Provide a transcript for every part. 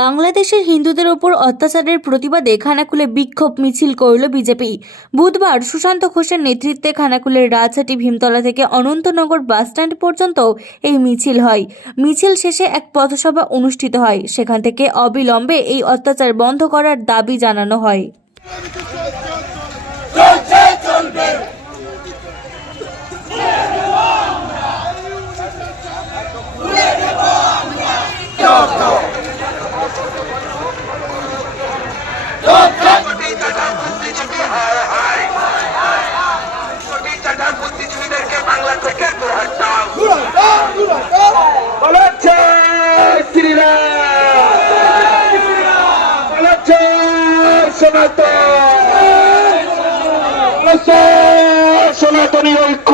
বাংলাদেশের হিন্দুদের ওপর অত্যাচারের প্রতিবাদে খানাকুলে বিক্ষোভ মিছিল করল বিজেপি। বুধবার সুশান্ত ঘোষের নেতৃত্বে খানাকুলের রাজহাটি ভীমতলা থেকে অনন্তনগর বাসস্ট্যান্ড পর্যন্ত এই মিছিল হয়। মিছিল শেষে এক পথসভা অনুষ্ঠিত হয়। সেখান থেকে অবিলম্বে এই অত্যাচার বন্ধ করার দাবি জানানো হয়। সনাতনী ঐক্য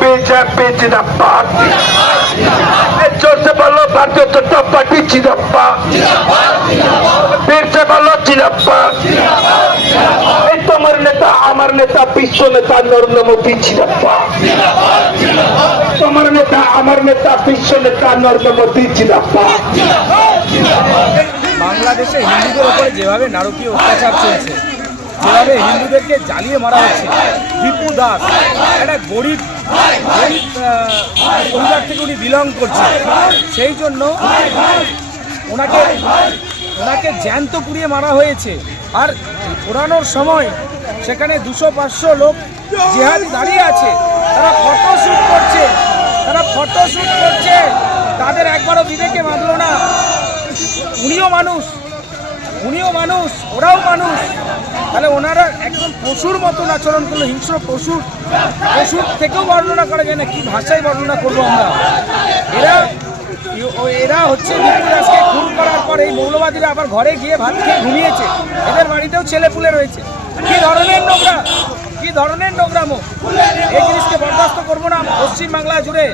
बीजेपी जिंदाबाद। जोर से बोलो भारतीय जनता पार्टी जिंदाबाद। फिर से बोलो जिंदाबाद। तुम्हारे नेता हमारे नेता विश्व नेता नरेंद्र मोदी जिंदाबाद। तुम्हारे नेता हमारे नेता विश्व नेता नरेंद्र मोदी जिंदाबाद। বাংলাদেশে হিন্দুদের উপরে যেভাবে নারকীয় অত্যাচার চলছে, যেভাবে হিন্দুদেরকে জ্বালিয়ে মারা হচ্ছে, দীপু দাস একটা গরিব পরিবার থেকে উনি বিলং করছে, সেই জন্য ওনাকে জ্যান্ত পুড়িয়ে মারা হয়েছে। আর পোড়ানোর সময় সেখানে 200-500 লোক জিহাদি দাঁড়িয়ে আছে, তারা ফটোশ্যুট করছে, তাদের একবারও বিবেকে বাঁধল না। উনিও মানুষ, ওরাও মানুষ, তাহলে ওনারা একদম পশুর মতন আচরণ করলো, হিংস্র পশুর থেকেও বর্ণনা করা যায় না, কি ভাষায় বর্ণনা করবো আমরা। এরা হচ্ছে দীপু দাসকে খুন করার পর এই মৌলবাদীরা আবার ঘরে গিয়ে ভাত খেয়ে ঘুমিয়েছে, এদের বাড়িতেও ছেলেপুলে রয়েছে। কি ধরনের নোংরামো, এই জিনিসকে বরদাস্ত করবো না। পশ্চিমবাংলা জুড়ে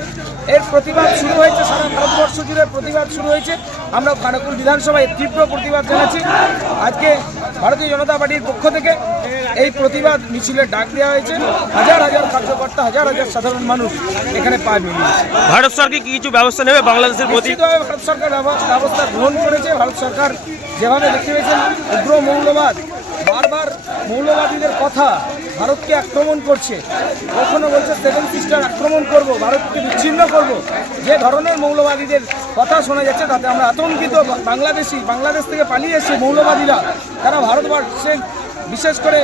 এর প্রতিবাদ শুরু হয়েছে, সারা ভারতবর্ষ জুড়ে প্রতিবাদ শুরু হয়েছে। আমরা খানাকুল বিধানসভায় তীব্র প্রতিবাদ জানাচ্ছি। আজকে ভারতীয় জনতা পার্টির পক্ষ থেকে এই প্রতিবাদ মিছিলের ডাক দেওয়া হয়েছে। হাজার হাজার কার্যকর্তা, হাজার হাজার সাধারণ মানুষ এখানে পা মিলিয়েছে। ভারত সরকার কি কিছু ব্যবস্থা নেবে বাংলাদেশের প্রতি? ভারত সরকার ব্যবস্থা গ্রহণ করেছে। ভারত সরকার যেভাবে দেখতে পেয়েছেন উগ্র মৌলবাদ, বারবার মৌলবাদীদের কথা, ভারতকে আক্রমণ করছে, কখনো বলছে 7 সিস্টার আক্রমণ করব, ভারতকে বিচ্ছিন্ন করব। যে ধরনের মৌলবাদীদের কথা শোনা যাচ্ছে তাতে আমরা আতঙ্কিত। বাংলাদেশ থেকে পালিয়ে এসে মৌলবাদীরা তারা ভারতবর্ষে বিশেষ করে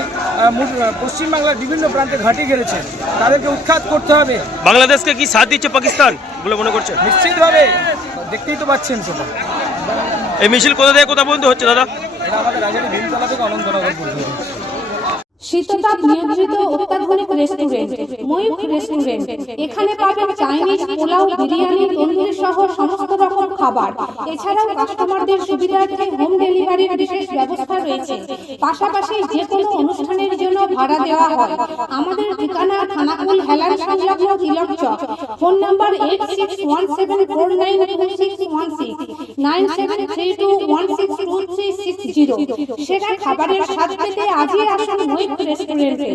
পশ্চিমবাংলার বিভিন্ন প্রান্তে ঘাঁটি গেড়েছে, তাদেরকে উৎখাত করতে হবে। বাংলাদেশকে কি সাথ দিচ্ছে পাকিস্তান বলে মনে করছে? নিশ্চিতভাবে, দেখতেই তো পাচ্ছেন সেটা। এই মিছিল কোথা থেকে কোথা পর্যন্ত হচ্ছে দাদা? এটা আমাদের রাজধানী ভীমতলা থেকে অনন্তনগর পর্যন্ত। শীততাপ নিয়ন্ত্রিত অত্যাধুনিক রেস্টুরেন্ট ময়ূখ রেস্টুরেন্ট। এখানে পাবেন চাইনিজ, পোলাও, বিরিয়ানি, তন্দুরি সহ সমস্ত রকম খাবার। এছাড়াও কাস্টমারদের সুবিধার্থে হোম ডেলিভারির বিশেষ ব্যবস্থা রয়েছে। পাশাপাশি যে কোনো অনুষ্ঠানের জন্য ভাড়া দেওয়া হয়। আমাদের ঠিকানা খানাকুল হেলান সংলগ্ন তিলক চক। Phone number 8617492616 9732162360। সেরা খাবারের স্বাদ পেতে আজই আসুন ময়ূখ রেস্টুরেন্টে।